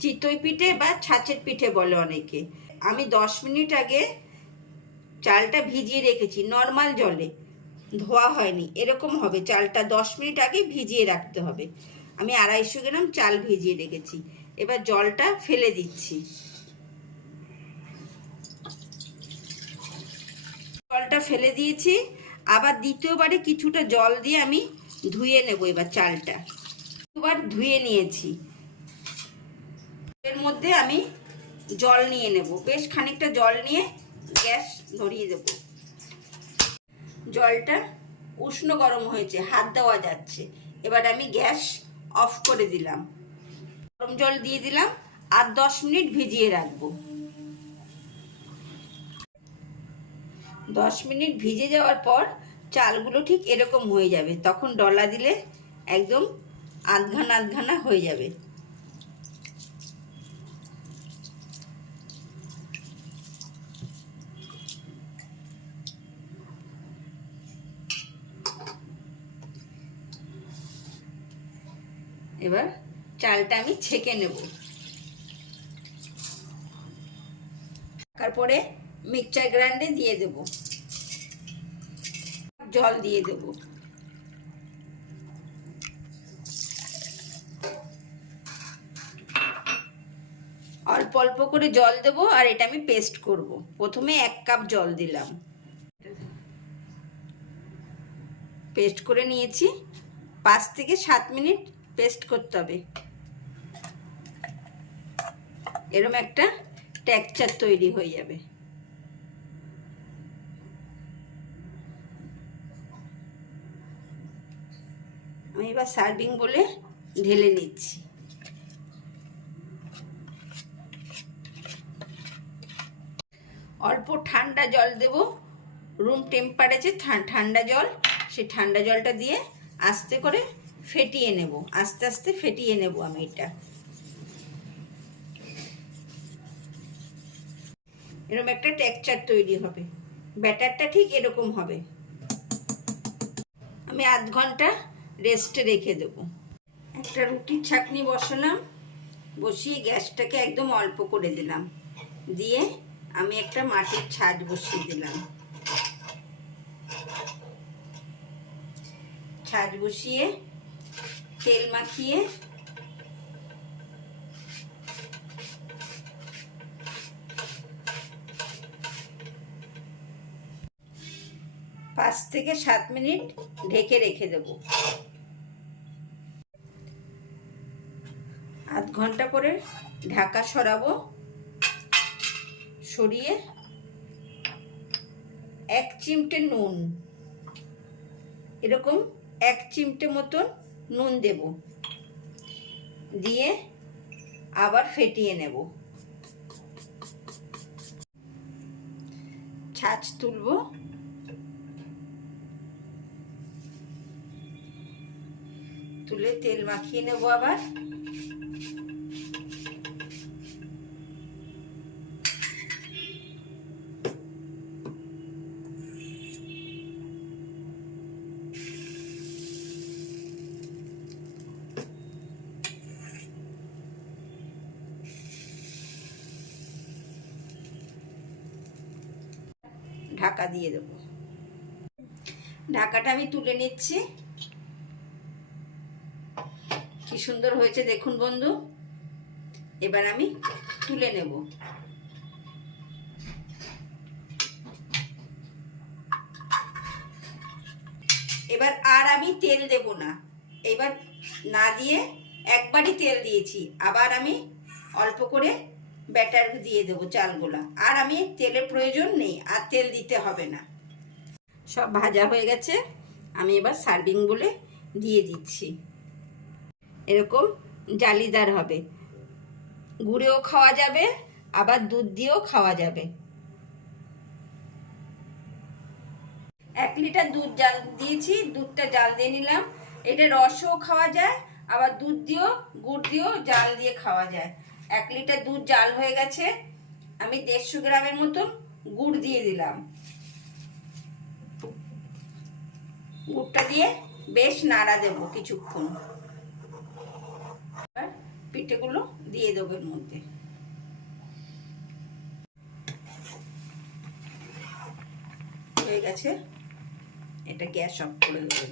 চিতই পিঠে বা ছাঁচের পিঠে বলে অনেকে। আমি 10 মিনিট আগে চালটা ভিজিয়ে রেখেছি নর্মাল জলে, ধোয়া হয়নি, এরকম হবে। চালটা 10 মিনিট আগে ভিজিয়ে রাখতে হবে। আমি 250 গ্রাম চাল ভিজিয়ে রেখেছি। এবার জলটা ফেলে দিচ্ছি। জলটা ফেলে দিয়েছি। আবার দ্বিতীয়বারে কিছুটা জল দিয়ে আমি ধুয়ে নেব। এবার চালটা দুবার ধুয়ে নিয়েছি। এর মধ্যে আমি জল নিয়ে নেব, বেশ খানিকটা জল নিয়ে গ্যাস ধরিয়ে দেব। জলটা উষ্ণ গরম হয়েছে, হাত দেওয়া যাচ্ছে। এবার আমি গ্যাস অফ করে দিলাম, গরম জল দিয়ে দিলাম, আর 10 মিনিট ভিজিয়ে রাখবো। 10 মিনিট ভিজে যাওয়ার পর চালগুলো ঠিক এরকম হয়ে যাবে, তখন ডলা দিলে একদম আধঘানা আধঘানা হয়ে যাবে। এবার চালটা আমি ছেঁকে নেব। তারপরে মিক্সচার গ্রাইন্ডে দিয়ে দেব, জল দিয়ে দেব। অল্প অল্প করে জল দেব, আর এটা আমি পেস্ট করব। প্রথমে 1 কাপ জল দিলাম, পেস্ট করে নিয়েছি। 5 থেকে 7 মিনিট পেস্ট করতে হবে, এরকম একটা টেক্সচার তৈরি হয়ে যাবে। আমি এবার সার্ভিং বলে ঢেলে নিচ্ছি। অল্প ঠান্ডা জল দেব, রুম টেম্পারেচার ঠান্ডা জল। সেই ঠান্ডা জলটা দিয়ে আস্তে করে ফেটিয়ে নেব, আস্তে আস্তে ফেটিয়ে নেব আমি। এটা এরকম একটা টেক্সচার তৈরি হবে, ব্যাটারটা ঠিক এরকম হবে। আমি আধ ঘন্টা রেস্টে রেখে দেব। একটা রুটির ছাঁকনি বসালাম, বসিয়ে গ্যাসটাকে একদম অল্প করে দিলাম, দিয়ে আমি একটা মাটির ছাঁচ বসিয়ে দিলাম। ছাঁচ বসিয়ে তেল মাখিয়ে পাঁচ থেকে 7 মিনিট ঢেকে রেখে দেব। আধ ঘন্টা পরে ঢাকা সরাবো, সরিয়ে 1 চিমটে নুন, এরকম 1 চিমটে মতন নুন দেব, দিয়ে আবার ফেটিয়ে নেব। ছাঁচ তুলব, তুলে তেল মাখিয়ে নেব আবার। ঢাকা দিয়ে দেব। ঢাকাটা আমি তুলে নিচ্ছি। কি সুন্দর হয়েছে দেখুন বন্ধু। এবার আমি তুলে নেব। এবার আর আমি তেল দেব না, এবার না দিয়ে একবারই তেল দিয়েছি, আবার আমি অল্প করে ব্যাটার দিয়ে দেবো চালগুলা। আর আমি তেলের প্রয়োজন নেই, আর তেল দিতে হবে না। সব ভাজা হয়ে গেছে, আমি এবার সার্ভিং বলে দিয়ে দিচ্ছি। এরকম জালিদার হবে, গুঁড়েও খাওয়া যাবে, আবার দুধ দিয়েও খাওয়া যাবে। 1 লিটার দুধ জাল দিয়েছি, দুধটা জাল দিয়ে নিলাম। এটা রসও খাওয়া যায়, আবার দুধ দিয়েও, গুড় দিয়েও জাল দিয়ে খাওয়া যায়। 1 লিটার দুধ জাল হয়ে গেছে, আমি 150 গ্রামের মতন গুড় দিয়ে দিলাম। গুড়টা দিয়ে বেশ নাড়া দেব কিছুক্ষণ। পিঠেগুলো দিয়ে দেবো এর মধ্যে। হয়ে গেছে, এটা গ্যাস অফ করে দেবো।